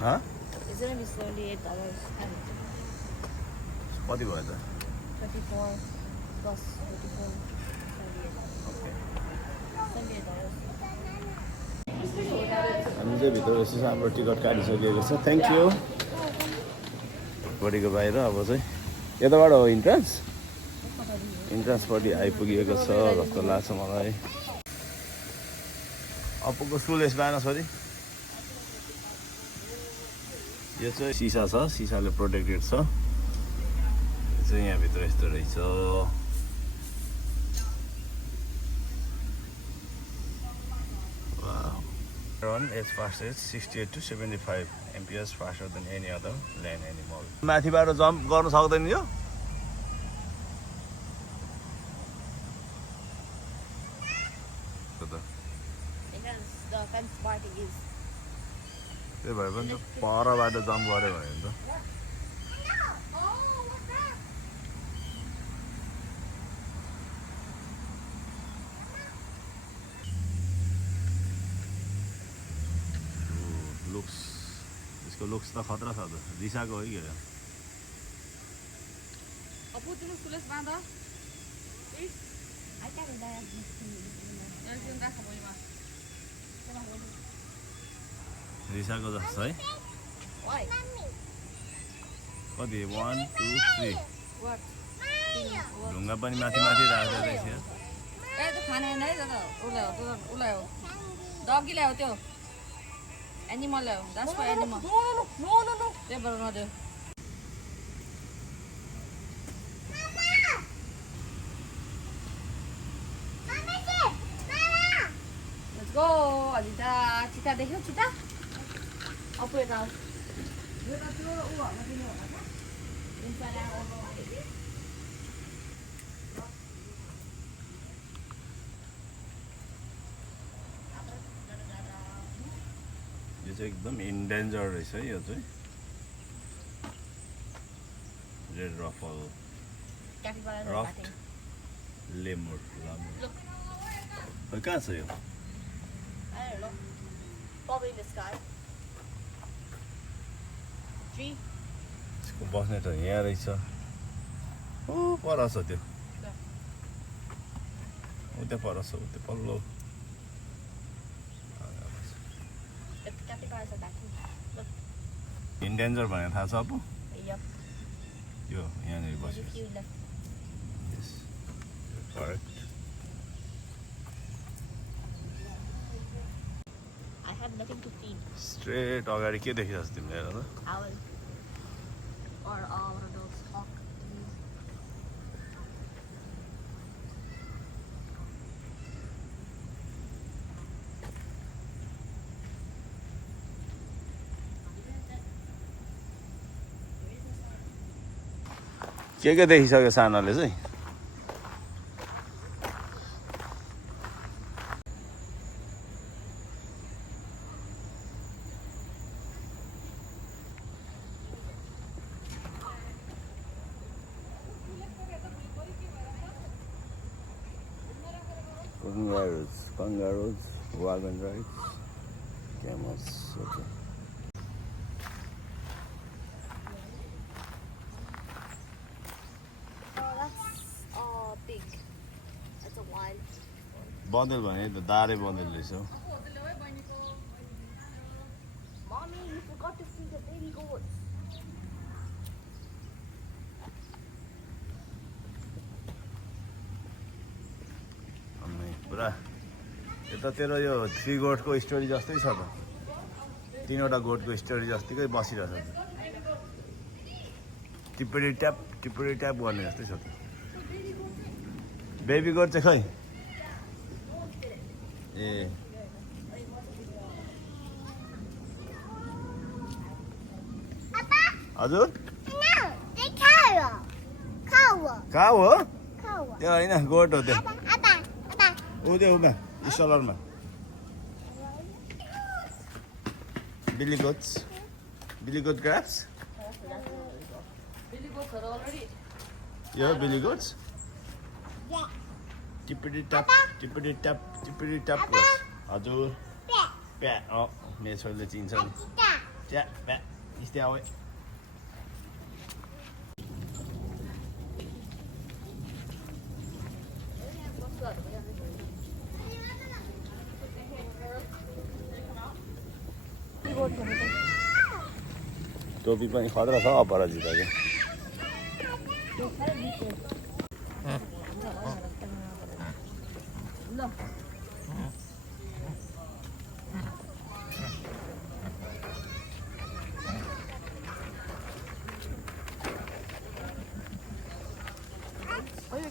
Huh? It's gonna be $78. कति भयो त 34 plus 34 $78. हामी चाहिँ भित्र यसो हाम्रो टिकट काटिसकेको छ थ्याङ्क यू बडीको बाहिर अब चाहिँ यताबाट हो इन्ट्रान्सपट्टि आइपुगेको छ जस्तो लाग्छ मलाई अप्पूको स्कुल यसमा छोरी यो चाहिँ सिसा छ सिसाले प्रोटेक्टेड छ यो चाहिँ यहाँभित्र यस्तो रहेछ Run as fast as 68 to 75 amperes faster than any other land animal. माथिबाट जम्प गर्न सक्दैन यो Because the fence parking is. त्यही भएर पनि त परबाट जम्प गऱ्यो भने त लुक्स यसको लुक्स त खतरा छ त रिसाको हो कि Apu tinu sules banda. I can't die. रिसाको जस्तो है Why? कति 1 2 3 What? ढुङ्गा पनि माथि माथि राख्दै रहेछ ए त्यो खाने नै त उलायो डगी ल्यायो त्यो एनिमल ल्यायो that's for animal no त्यही भएर नदियो let's go अजिता चिता देख्यौ चिता अप्पु यता यो त त्यो उ हल्ला दिनु होला क्या इन्सटा यो चाहिँ एकदम इन्डेन्जर रहेछ है यो चाहिँ रेड रफल रफ्ट लेमुर कहाँ छ यो Probably in the sky. Tree. यसको बस्ने ठाउँ यहाँ रहेछ ओ पर छ त्यो उता पर छ उता पल्लो The capybaras are attacking. Look. Endanger भनेर थाहा छ अब Yup. यो यहाँनिर There's a बस्यो few left. Yes. Correct. I have nothing to feed. Straight अगाडि के देखिरहेको छ तिमीले हेर त Owl. Or one of those hawk things. के देखिसक्यो सानोले चाहिँ kangaroos, wagon rides, camels. Okay. Oh, that's big. That's a wild. बँदेल भने त दारे बँदेल रहेछ Mommy, you forgot to feed the baby goats. अनि पुरा यता तेरो यो 3 गोटको स्टोरी जस्तै छ त 3वटा गोटको स्टोरी जस्तै बसिरहेछ टिप्पणी ट्याप गर्ने जस्तै छ त बेबी गोट चाहिँ खै ए हजुर काउ हो त्यो होइन गोट हो त्यो ऊ त्यो उमा स्टलरमा billy goats gruffs Baby goats are already. यो बिली गोट्स टिप्पणी ट्याप गर्छ हजुर प्या मेरो छोरीले चिन्छ नि Ja, ja. Stay away. टोपी पनि खतरा छ अपराजिताको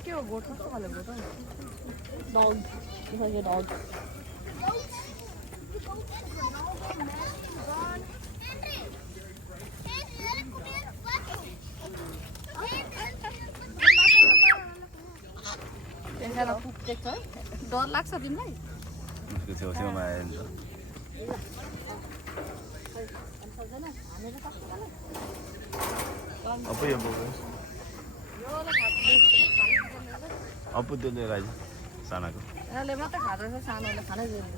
के हो गोठ कस्तो खाले गोठ डग यो डग डर लाग्छ तिमीलाई उसको छेउछेउमा आयो नि त अपु यो बोक्नु अपु त्यो लिएर आइज सानाको यसले मात्रै खाँदैछ सानोले खानै दिँदैन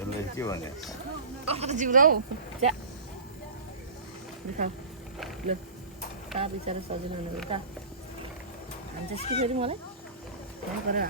यसले के भन्यो जिउरा हौ च्या ल ता बिचारा सजिलो हुनु त हान्छ कि फेरि मलाई गरेर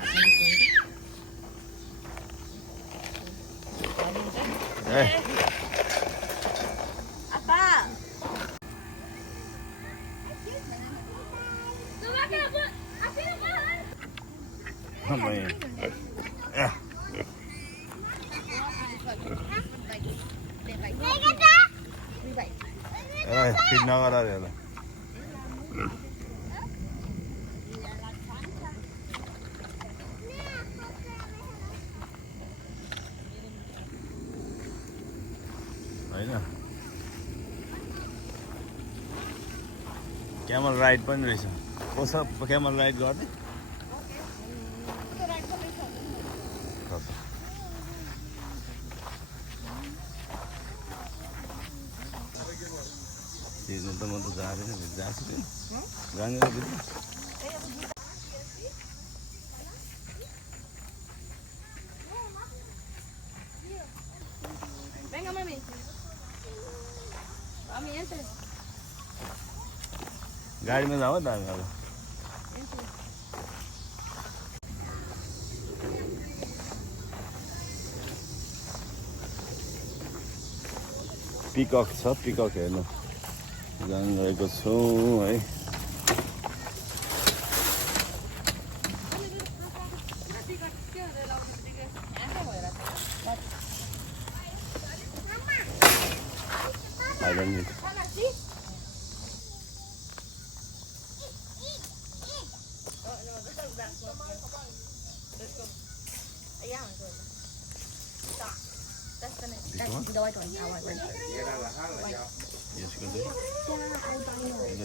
फिट नगर यसलाई होइन क्यामल राइड पनि रहेछ कसो क्यामल राइड गर्ने तिर्नु त म त जाँदैन जान्छु जाँदैन बुझ्नु गाडीमा जाऊ त हामी अब पिकक छ पिकक हेर्नु जानिरहेको छौँ है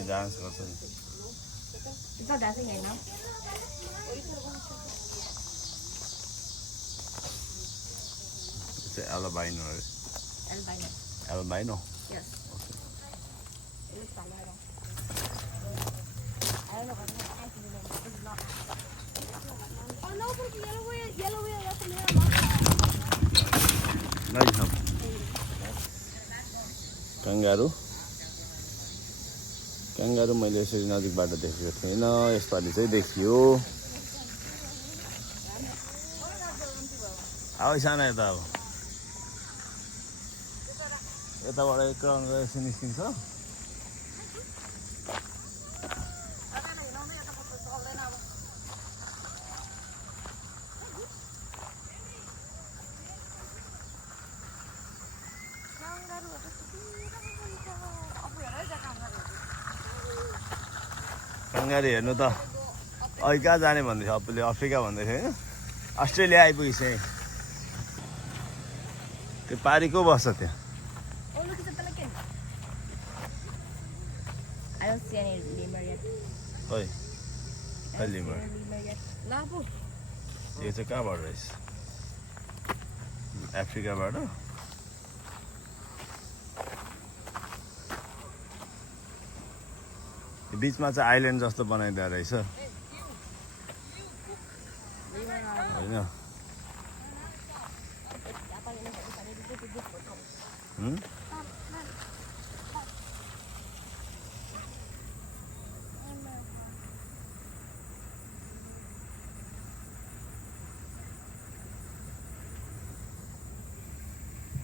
डान्स गर्छ It's albino, right? Albino. Albino? Yes. Okay. It looks albino. I don't know what it's not. Oh no, but yellow wheel, that's a mirror. Nice. Kangaroo. Kangaroo मैले यसरी नजिकबाट देखेको थिएन यसपालि चाहिँ देखियो आऊ सानो यता अब यताबाट एक राउन्ड गएर यसो निस्किन्छ कंगारू हेर्नु त अहिले कहाँ जाने भन्दैछ अप्पूले अफ्रिका भन्दै थियो हैन अस्ट्रेलिया आइपुगिसके त्यो पारी को बस्छ त्यहाँ I don't see any lemur yet. Oi. Lemur. Lemur yet. Labu. यो चाहिँ कहाँबाट रहेछ अफ्रिकाबाट बिचमा चाहिँ आइल्यान्ड जस्तो बनाइदिएको रहेछ होइन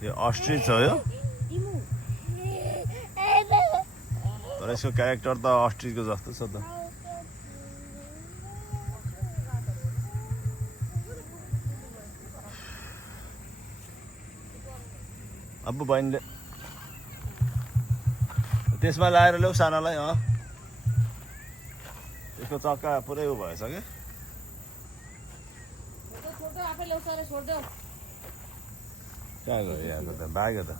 यो अस्ट्रिच हो यो तर यसको क्यारेक्टर त अस्ट्रिचको जस्तो छ त अब बहिनीले त्यसमा लाएर ल्याऊ सानालाई त्यसको चक्का पुरै उ भएछ क्या कहाँ गयो यहाँको त भाग्यो त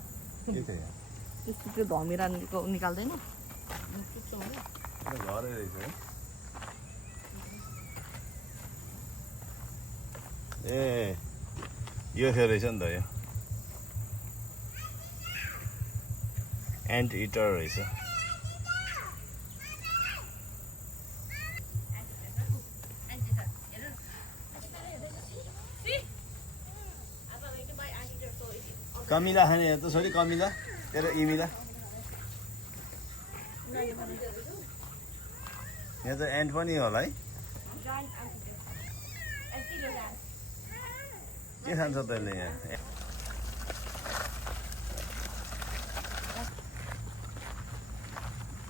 के थियो यहाँ त्यो धमिरा निकाल्दैन घरै रहेछ है ए यो थियो रहेछ नि त यो एन्ट इटर रहेछ कमिला खाने त छोरी कमिला तेरो इमिला यहाँ त एन्ट पनि होला है के खान्छ तैँले यहाँ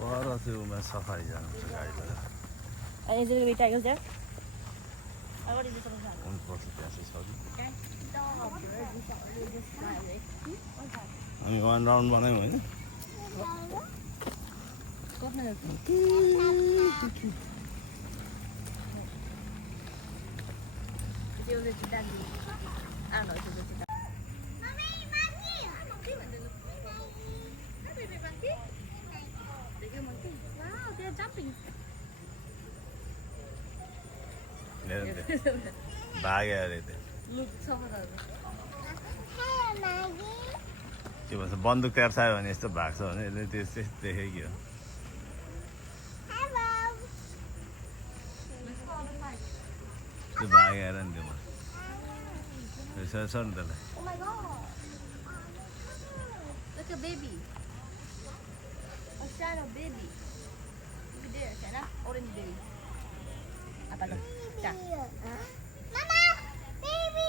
पर त्यो उमा सफारी जानु छ गाडी लिएर Is it going to be tigers there? हुनुपर्छ त्यहाँ चाहिँ छ हामी वान राउन्ड बनायौँ होइन Wow, they're jumping. भाग्यो अरे त्यो Look, some of them. के भन्छ बन्दुक तेर्सायो भने यस्तो भाग्छ भने यसले त्यस्तै देखेँ कि त्यो भाग्यो अरे नि त्यो छ नि त्यसलाई Oh my god. Look a baby. A shadow baby. Look there, Shanna. Orange baby. Apa tu? Dah. Mama, baby.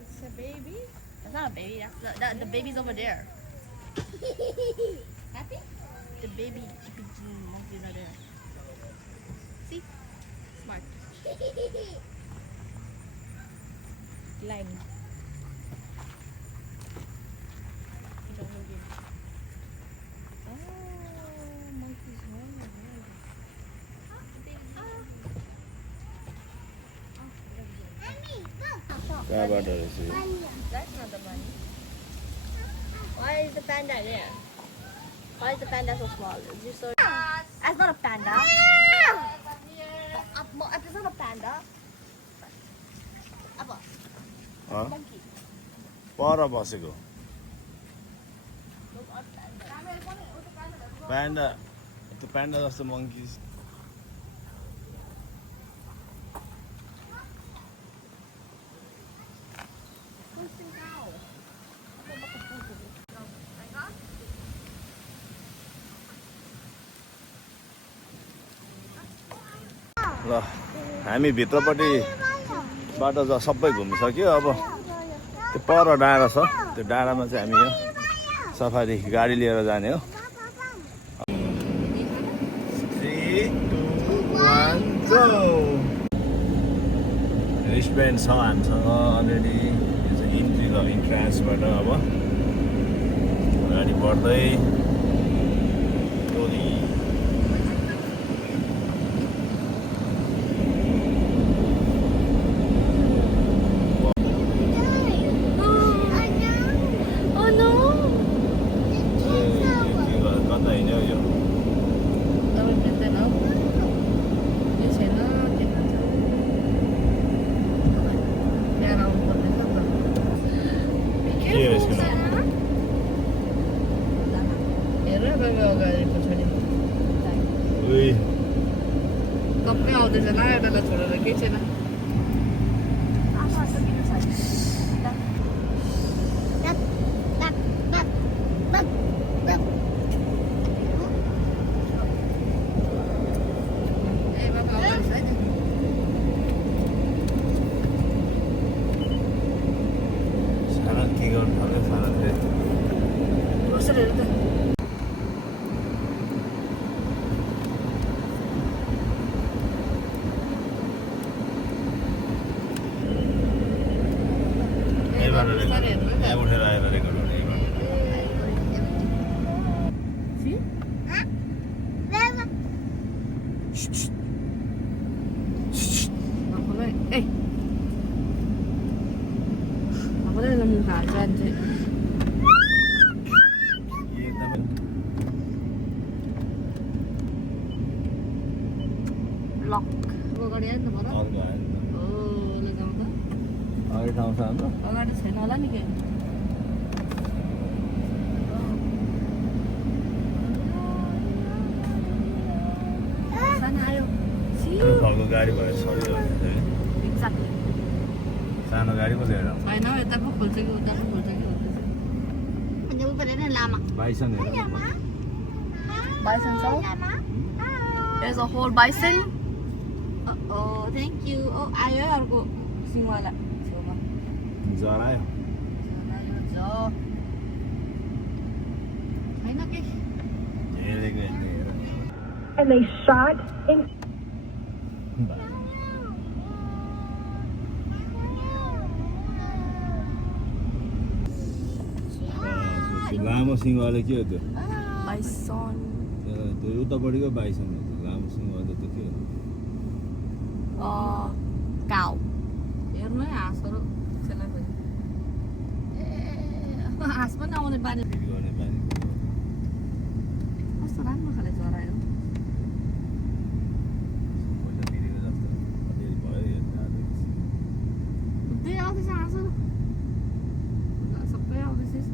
It's a baby. That's not a baby. That's the baby's over there. Happy? The baby pigeon monkey over there. See? Smart. Line. कहाँबाट रहेछ यो That's not the bunny. Why is the panda there? Why is the panda so small? Is it so? That's not a panda. That's not a panda. Apa? Huh? Monkey. पर बसेको Those are panda. प्यान्डा त्यो प्यान्डा जस्तो monkey ल हामी भित्रपट्टिबाट सबै घुमिसक्यो अब त्यो पर डाँडा छ त्यो डाँडामा चाहिँ हामी यहाँ सफारी गाडी लिएर जाने हो 3, 2, 1 go रिस्टब्यान्ड छ हामीसँग अलरेडी यो चाहिँ इन्ट्री भयो इन्ट्रान्सबाट अब गाडी बढ्दै ला एउटालाई छोडेर केही छैन ए बाबा आउँछ है सारा के गर्नु पर्यो साराले ग्रोसरीहरू त यहाँ उठेर आएर रेकर्ड गर्ने अगाडि ठाउँ छ अन्त अगाडि छैन होला नि केही सानो आयो घरको गाडी भएर सजिलो हुन्छ एक्ज्याक्टली सानो गाडी पो लिएर आउँछ होइन यता पो खोल्छ कि उता पो खोल्छ कि अनि ऊ पऱ्यो नि लामा बाइसन हेर Bison soul? There's a whole bison. Oh, thank you. Oh, आयो अर्को सिंहवाला छेउमा जरायो छैन के हेरेको हेर And they shot in लामो सिंहवाले के हो त्यो bison. त्यो उतापट्टिको बाइसन हो त्यो लामो सिंहवाले त के हो cow. हेर्नु है हाँसहरू त्यसलाई पनि हाँस पनि आउने बानी फिट गर्ने बानी कस्तो राम्रो खाले चरायो पैसा तिरेको जस्तो अलिअलि भयो हेर्नु आज बुझ्दै आउँदैछ हाँसहरू सबै आउँदैछ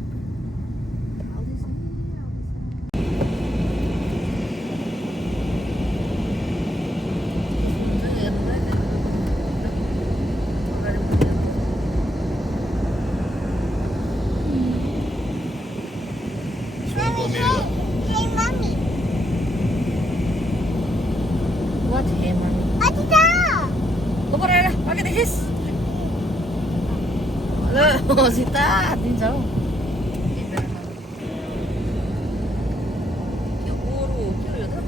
Hey, mommy. What hammer? Adita. Lupa Rera, pakai dikis. Halo, Sita, hatiin jauh. Kyo uru, kyo yun tuh.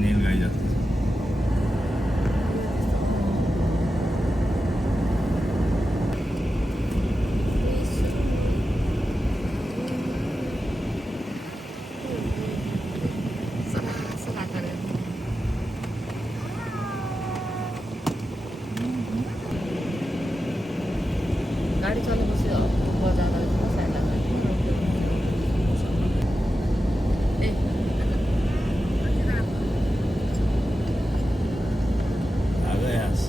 Nail गाई जस्तो गाडी चलेपछि बजार ए आजै हाँस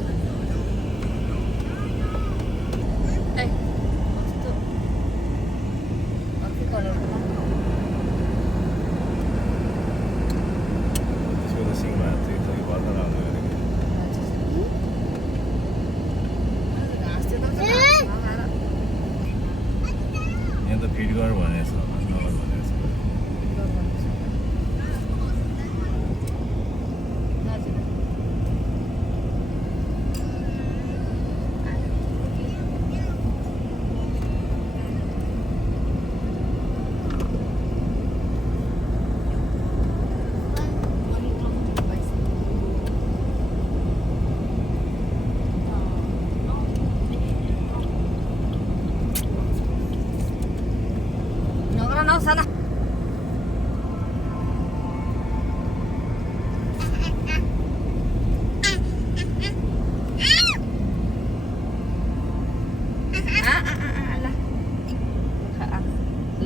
ए कस्तो अर्को कलरको त्यसको त सिङमा त्यो थोरै भर्खर आउँदै गरेको घाँस चाहिँ त यहाँ त फिट गर भनेको छ नगर भनेको छ No, sana. Lah.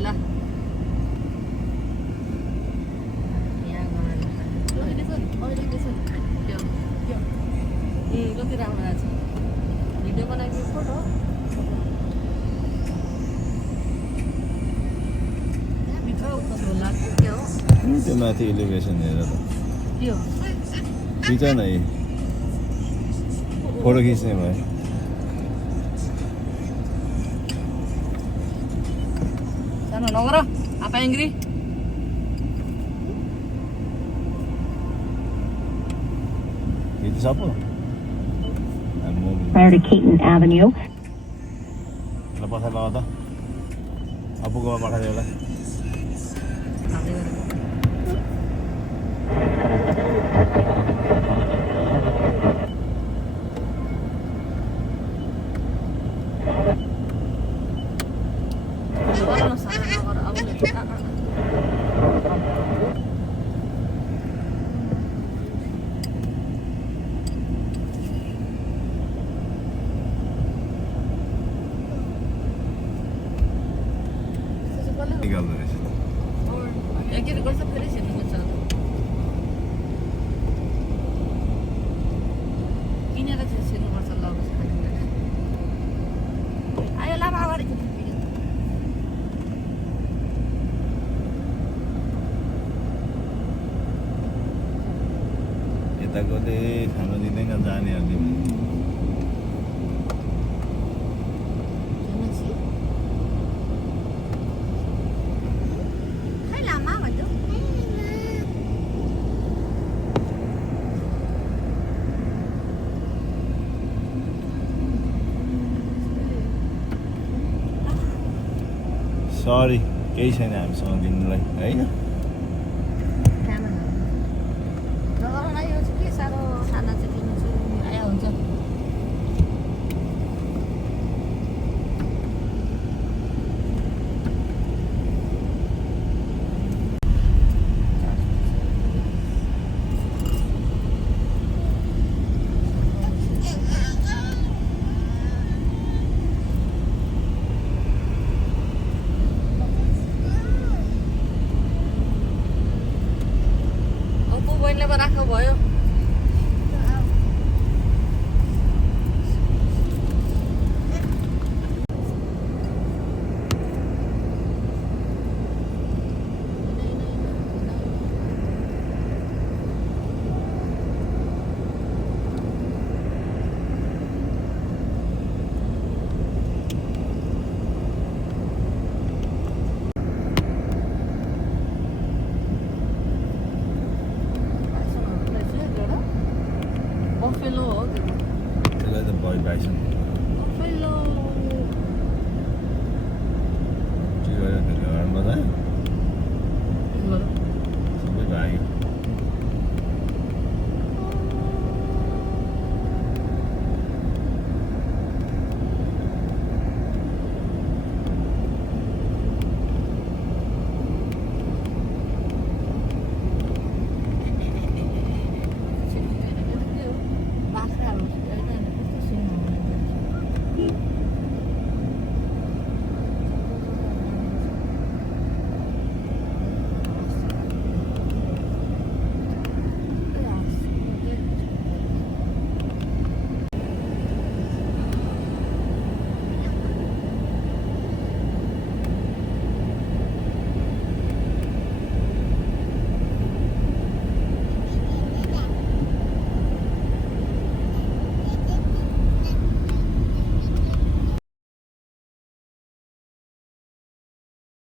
Lah. Ya, oh ini tuh. Kau tidak merasa. Video mana lagi foto? भित्र उता होला त्यो माथि इलिभेसन हेर त यो खिच न यी फोटो खिच्ने भयो सानो नगर apa Ingri खिच सपो prior to Keaton Avenue. ल पछाडि लगा त अपुकोमा पठाइदियो होला निकाल्दो रहेछ एकचोटि गर्छ फेरि छिर्नुपर्छ किनेर चाहिँ छिर्नुपर्छ ल आयो लामा अगाडि यताकोले खानु दिँदैन जानेहरूले Hay lama भन्छु सरी केही छैन हामीसँग दिनुलाई होइन नगरलाई यो चाहिँ के साह्रो खाना चाहिँ दिनु चाहिँ आयो हुन्छ अप्पु बहिनीले पो राख्नु भयो बफेलो हो त्यो त्यसलाई त भइ बाइसन